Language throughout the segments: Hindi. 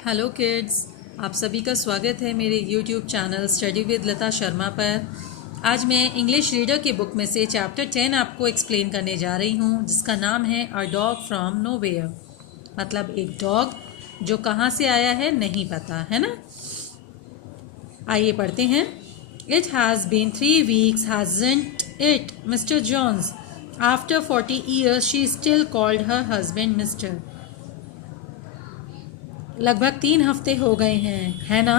हेलो किड्स, आप सभी का स्वागत है मेरे यूट्यूब चैनल स्टडी विद लता शर्मा पर। आज मैं इंग्लिश रीडर की बुक में से चैप्टर 10 आपको एक्सप्लेन करने जा रही हूँ, जिसका नाम है अ डॉग फ्रॉम नोवेयर। मतलब एक डॉग जो कहाँ से आया है नहीं पता, है ना। आइए पढ़ते हैं। It has been 3 weeks, hasn't it, Mr Jones? After 40 years she still called her husband Mr. लगभग 3 हफ्ते हो गए हैं, है ना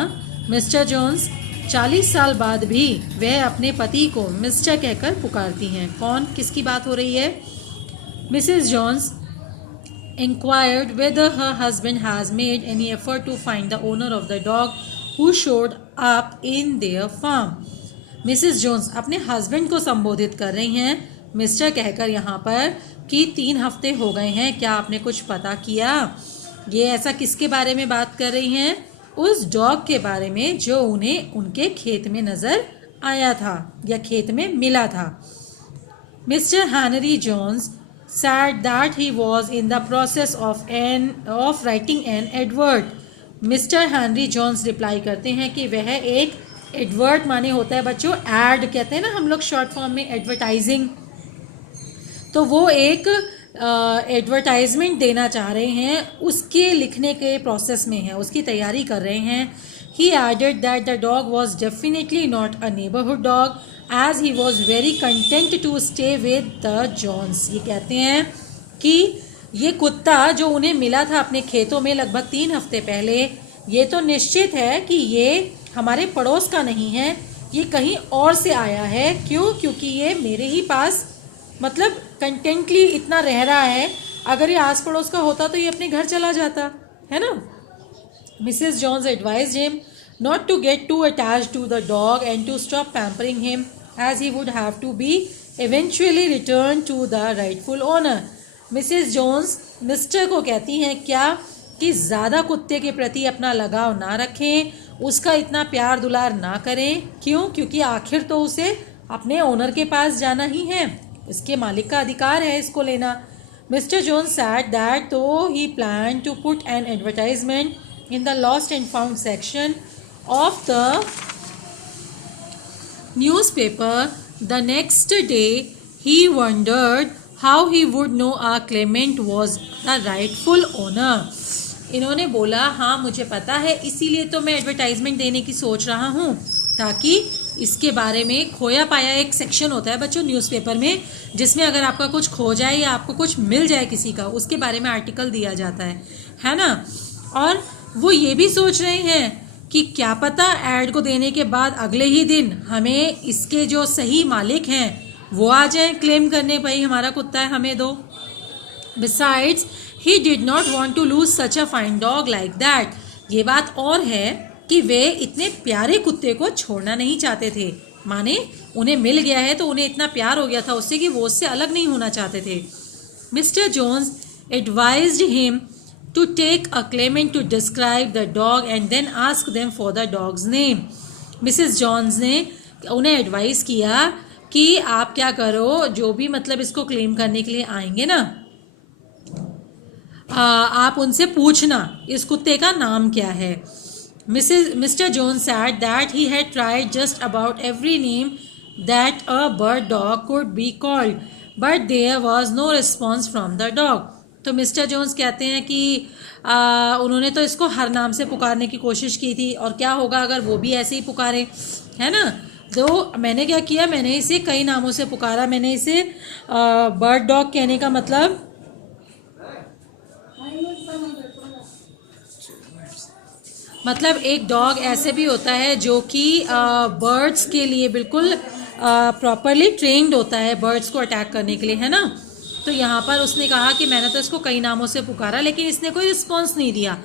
मिस्टर जोन्स? 40 साल बाद भी वह अपने पति को मिस्टर कहकर पुकारती हैं। कौन, किसकी बात हो रही है? Mrs Jones inquired whether her husband has made any effort to find the owner of the dog who showed up in their farm. Mrs Jones अपने हस्बैंड को संबोधित कर रही हैं मिस्टर कहकर यहाँ पर कि 3 हफ्ते हो गए हैं, क्या आपने कुछ पता किया? ये ऐसा किसके बारे में बात कर रही हैं? उस डॉग के बारे में जो उन्हें उनके खेत में नजर आया था या खेत में मिला था। Mr Henry Jones said that he was in the process of writing an advert. Mr Henry Jones reply करते हैं कि वह एक एडवर्ट माने होता है बच्चों, एड कहते हैं ना हम लोग शॉर्ट फॉर्म में, एडवर्टाइजिंग। तो वो एक एडवर्टाइजमेंट देना चाह रहे हैं, उसके लिखने के प्रोसेस में है, उसकी तैयारी कर रहे हैं। He added that the dog was definitely not a neighbourhood dog as he was very content to stay with the Johns. ये कहते हैं कि ये कुत्ता जो उन्हें मिला था अपने खेतों में लगभग 3 हफ्ते पहले, ये तो निश्चित है कि ये हमारे पड़ोस का नहीं है, ये कहीं और से आया है। क्यों? क्योंकि ये मेरे ही पास मतलब कंटेंटली इतना रह रहा है। अगर ये आस पड़ोस का होता तो ये अपने घर चला जाता, है ना। Mrs Jones advised him not to get too attached to the dog and to stop pampering him as he would have to be eventually return to the rightful owner. Mrs Jones Mr को कहती हैं क्या कि ज़्यादा कुत्ते के प्रति अपना लगाव ना रखें, उसका इतना प्यार दुलार ना करें। क्यों? क्योंकि आखिर तो उसे अपने ओनर के पास जाना ही है, इसके मालिक का अधिकार है इसको लेना। Mr Jones said that though he planned to put an advertisement in the lost and found section of the newspaper, the next day he wondered how he would know a claimant was the rightful owner. इन्होंने बोला हाँ मुझे पता है, इसीलिए तो मैं एडवर्टाइजमेंट देने की सोच रहा हूँ, ताकि इसके बारे में खोया पाया एक सेक्शन होता है बच्चों न्यूज़पेपर में, जिसमें अगर आपका कुछ खो जाए या आपको कुछ मिल जाए किसी का, उसके बारे में आर्टिकल दिया जाता है ना। और वो ये भी सोच रहे हैं कि क्या पता ऐड को देने के बाद अगले ही दिन हमें इसके जो सही मालिक हैं वो आ जाएं क्लेम करने, भाई हमारा कुत्ता है हमें दो। Besides, he did not want to lose such a fine dog like that. ये बात और है कि वे इतने प्यारे कुत्ते को छोड़ना नहीं चाहते थे, माने उन्हें मिल गया है तो उन्हें इतना प्यार हो गया था उससे कि वो उससे अलग नहीं होना चाहते थे। Mr Jones advised him to take a claimant to describe the dog and then ask them for the dog's name. Mrs Jones ने उन्हें एडवाइस किया कि आप क्या करो, जो भी मतलब इसको क्लेम करने के लिए आएंगे ना, आप उनसे पूछना इस कुत्ते का नाम क्या है। Mr. Jones said that he had tried just about every name that a bird dog could be called, but there was no response from the dog. तो मिस्टर जोन्स कहते हैं कि उन्होंने तो इसको हर नाम से पुकारने की कोशिश की थी, और क्या होगा अगर वो भी ऐसे ही पुकारे, है ना। तो मैंने क्या किया, मैंने इसे कई नामों से पुकारा। मैंने इसे बर्ड डॉग कहने का मतलब एक डॉग ऐसे भी होता है जो कि बर्ड्स के लिए बिल्कुल प्रॉपरली ट्रेंड होता है बर्ड्स को अटैक करने के लिए, है ना। तो यहाँ पर उसने कहा कि मैंने तो इसको कई नामों से पुकारा लेकिन इसने कोई रिस्पॉन्स नहीं दिया।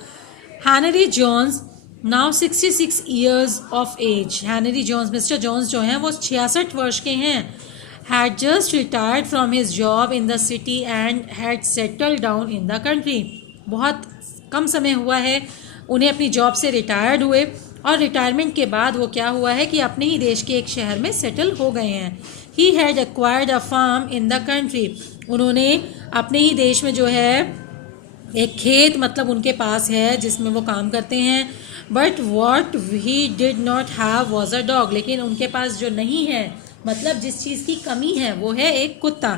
Henry Jones now 66 years of age. Henry Jones, Mr Jones जो हैं वो 66 वर्ष के हैं। Had just retired from his job in the city and had settled down in the country. बहुत कम समय हुआ है उन्हें अपनी जॉब से रिटायर्ड हुए, और रिटायरमेंट के बाद वो क्या हुआ है कि अपने ही देश के एक शहर में सेटल हो गए हैं। He had acquired a farm in the country. उन्होंने अपने ही देश में जो है एक खेत मतलब उनके पास है जिसमें वो काम करते हैं। But what he did not have was a dog, लेकिन उनके पास जो नहीं है मतलब जिस चीज़ की कमी है वो है एक कुत्ता।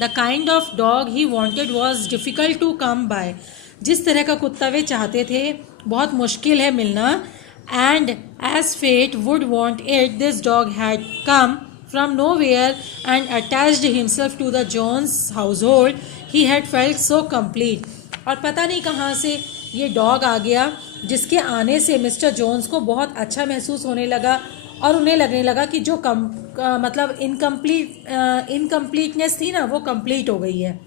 The kind of dog he wanted was difficult to come by, जिस तरह का कुत्ता वे चाहते थे बहुत मुश्किल है मिलना। And as fate would want it, this dog had come from nowhere and attached himself to the Jones household, he had felt so complete. और पता नहीं कहाँ से ये डॉग आ गया जिसके आने से मिस्टर जोन्स को बहुत अच्छा महसूस होने लगा और उन्हें लगने लगा कि जो मतलब इनकम्प्लीटनेस थी ना वो कंप्लीट हो गई है,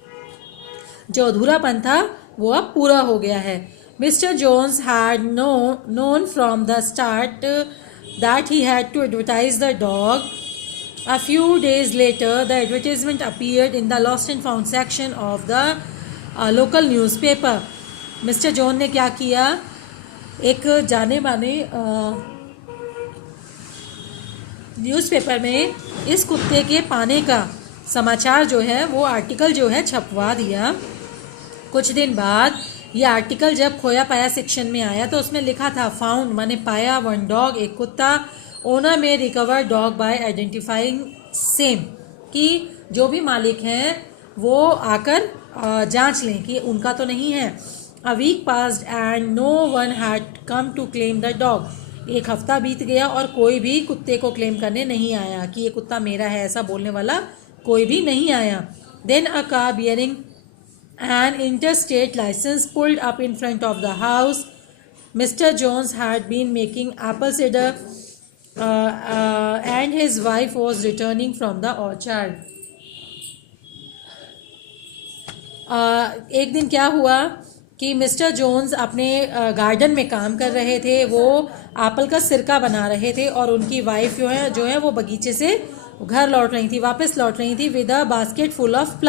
जो अधूरापन था वो अब पूरा हो गया है। Mr Jones had known from the start that he had to advertise the dog. A few days later, the advertisement appeared in the lost and found section of the local newspaper. Mister John ने क्या किया, एक जाने माने न्यूज़पेपर में इस कुत्ते के पाने का समाचार जो है वो आर्टिकल जो है छपवा दिया। कुछ दिन बाद ये आर्टिकल जब खोया पाया सेक्शन में आया तो उसमें लिखा था फाउंड माने पाया, वन डॉग एक कुत्ता, ओनर में recover dog bye identifying same, कि जो भी मालिक हैं वो आकर जांच लें कि उनका तो नहीं है। A week passed and no one had come to claim the dog, एक हफ्ता बीत गया और कोई भी कुत्ते को क्लेम करने नहीं आया कि ये कुत्ता मेरा है, ऐसा बोलने वाला कोई भी नहीं आया। Then a car bearing an interstate license pulled up in front of the house. Mr. Jones had been making apple cider and his wife was returning from the orchard. एक दिन क्या हुआ कि मिस्टर जोन्स अपने गार्डन में काम कर रहे थे, वो एप्पल का सिरका बना रहे थे और उनकी वाइफ जो है वो बगीचे से घर लौट रही थी, वापस लौट रही थी with a basket full of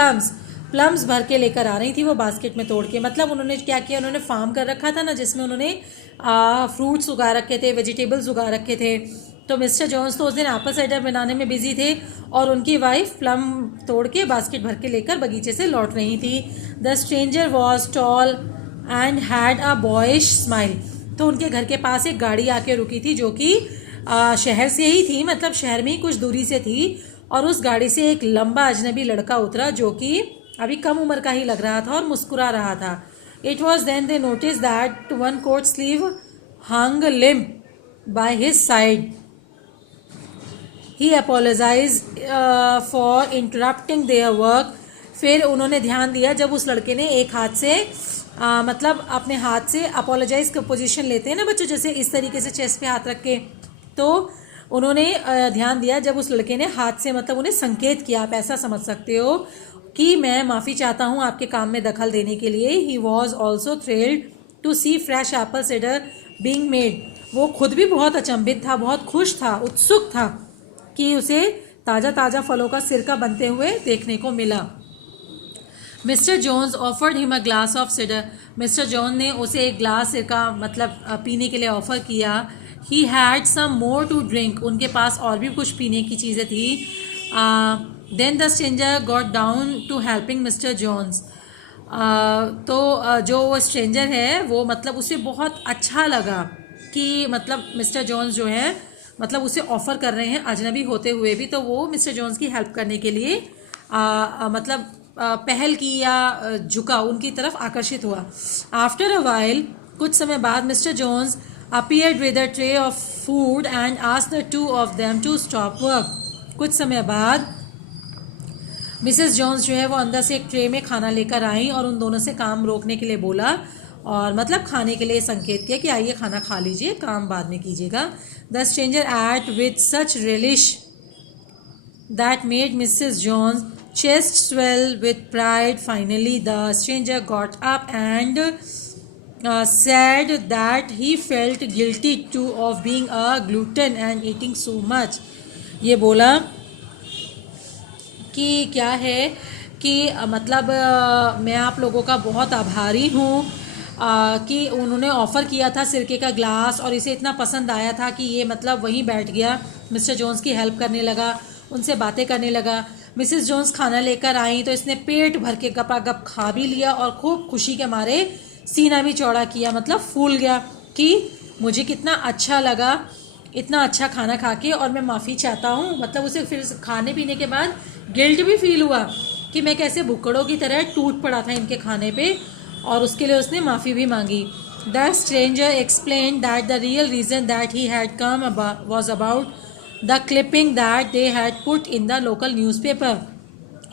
plums भर के लेकर आ रही थी वो बास्केट में तोड़ के। मतलब उन्होंने क्या किया, उन्होंने फार्म कर रखा था ना जिसमें उन्होंने फ्रूट्स उगा रखे थे, वेजिटेबल्स उगा रखे थे। तो मिस्टर जोन्स तो उस दिन एप्पल साइडर बनाने में बिजी थे और उनकी वाइफ प्लम तोड़ के बास्केट भर के लेकर बगीचे से लौट रही थी। The stranger was tall and had a boyish smile, तो उनके घर के पास एक गाड़ी आके रुकी थी जो कि शहर से ही थी, मतलब शहर में ही कुछ दूरी से थी, और उस गाड़ी से एक लंबा अजनबी लड़का उतरा जो कि अभी कम उम्र का ही लग रहा था और मुस्कुरा रहा था। It was then they notice that one coat sleeve hung limp by his side. He apologise for interrupting their work. फिर उन्होंने ध्यान दिया जब उस लड़के ने एक हाथ से मतलब अपने हाथ से अपोलोजाइज का पोजीशन लेते हैं ना बच्चों, जैसे इस तरीके से चेस्ट पे हाथ रख के, तो उन्होंने ध्यान दिया जब उस लड़के ने हाथ से मतलब उन्हें संकेत किया, आप ऐसा समझ सकते हो कि मैं माफ़ी चाहता हूँ आपके काम में दखल देने के लिए। He was also thrilled to see fresh apple cider being made. वो खुद भी बहुत अचंभित था, बहुत खुश था, उत्सुक था कि उसे ताज़ा ताज़ा फलों का सिरका बनते हुए देखने को मिला। Mr Jones offered him a glass of cider. Mr John ने उसे एक ग्लास सिरका मतलब पीने के लिए ऑफ़र किया। He had some more to drink, उनके पास और भी कुछ पीने की चीज़ें थी। Then the stranger got down to helping Mr Jones. तो जो वो स्ट्रेंजर है वो मतलब उसे बहुत अच्छा लगा कि मतलब मिस्टर जोन्स जो है मतलब उसे ऑफ़र कर रहे हैं अजनबी होते हुए भी, तो वो मिस्टर जोन्स की हेल्प करने के लिए मतलब पहल की या झुका, उनकी तरफ आकर्षित हुआ। आफ्टर अ वाइल, कुछ समय बाद, Mr Jones appeared with a tray of food and asked the two of them to stop work. कुछ समय बाद मिसेस जोन्स जो है वो अंदर से एक ट्रे में खाना लेकर आई और उन दोनों से काम रोकने के लिए बोला और मतलब खाने के लिए संकेत किया कि आइए खाना खा लीजिए, काम बाद में कीजिएगा। The stranger eight with such relish that made Mrs. Jones' chest swell with pride. Finally, the stranger got up and said that he felt guilty too of being a glutton and eating so much. ये बोला कि क्या है कि मतलब मैं आप लोगों का बहुत आभारी हूँ कि उन्होंने ऑफ़र किया था सिरके का ग्लास और इसे इतना पसंद आया था कि ये मतलब वहीं बैठ गया, मिस्टर जोन्स की हेल्प करने लगा, उनसे बातें करने लगा। मिसेस जोन्स खाना लेकर आई तो इसने पेट भर के गपागप खा भी लिया और खूब खुशी के मारे सीना भी चौड़ा किया, मतलब फूल गया कि मुझे कितना अच्छा लगा इतना अच्छा खाना खा के, और मैं माफ़ी चाहता हूँ। मतलब उसे फिर खाने पीने के बाद गिल्ट भी फील हुआ कि मैं कैसे भुक्कड़ों की तरह टूट पड़ा था इनके खाने पे, और उसके लिए उसने माफ़ी भी मांगी। The stranger explain that the real reason that he had come was about the clipping that they had put in the local newspaper.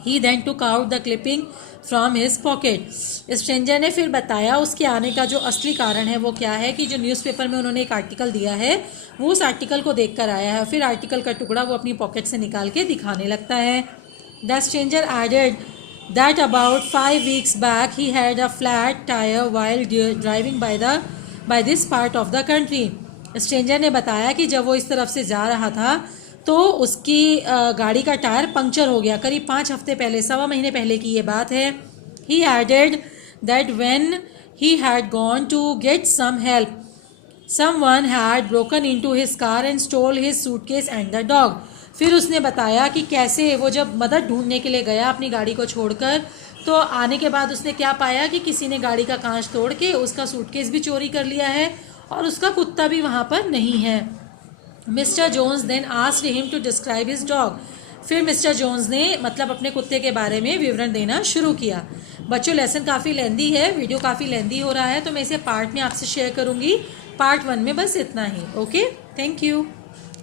He then took out the clipping from his pocket. Stranger ने फिर बताया उसके आने का जो असली कारण है वो क्या है कि जो न्यूज़पेपर में उन्होंने एक आर्टिकल दिया है वो उस आर्टिकल को देखकर आया है, फिर आर्टिकल का टुकड़ा वो अपनी पॉकेट से निकाल के दिखाने लगता है। The stranger added that about 5 weeks back he had a flat tire while driving by this part of the country. Stranger ने बताया कि जब वो इस तरफ से जा रहा था तो उसकी गाड़ी का टायर पंक्चर हो गया, करीब 5 हफ्ते पहले, 1.25 महीने पहले की ये बात है। He added that when he had gone to get some help someone had broken into his car and stole his suitcase and the dog. फिर उसने बताया कि कैसे वो जब मदद ढूंढने के लिए गया अपनी गाड़ी को छोड़कर, तो आने के बाद उसने क्या पाया कि किसी ने गाड़ी का कांच तोड़ के उसका सूटकेस भी चोरी कर लिया है और उसका कुत्ता भी वहाँ पर नहीं है। Mr Jones then asked him to describe his dog. फिर मिस्टर जोन्स ने मतलब अपने कुत्ते के बारे में विवरण देना शुरू किया। बच्चों लेसन काफ़ी लेंदी है, वीडियो काफ़ी लेंदी हो रहा है, तो मैं इसे पार्ट में आपसे शेयर करूँगी। पार्ट 1 में बस इतना ही। Okay, thank you.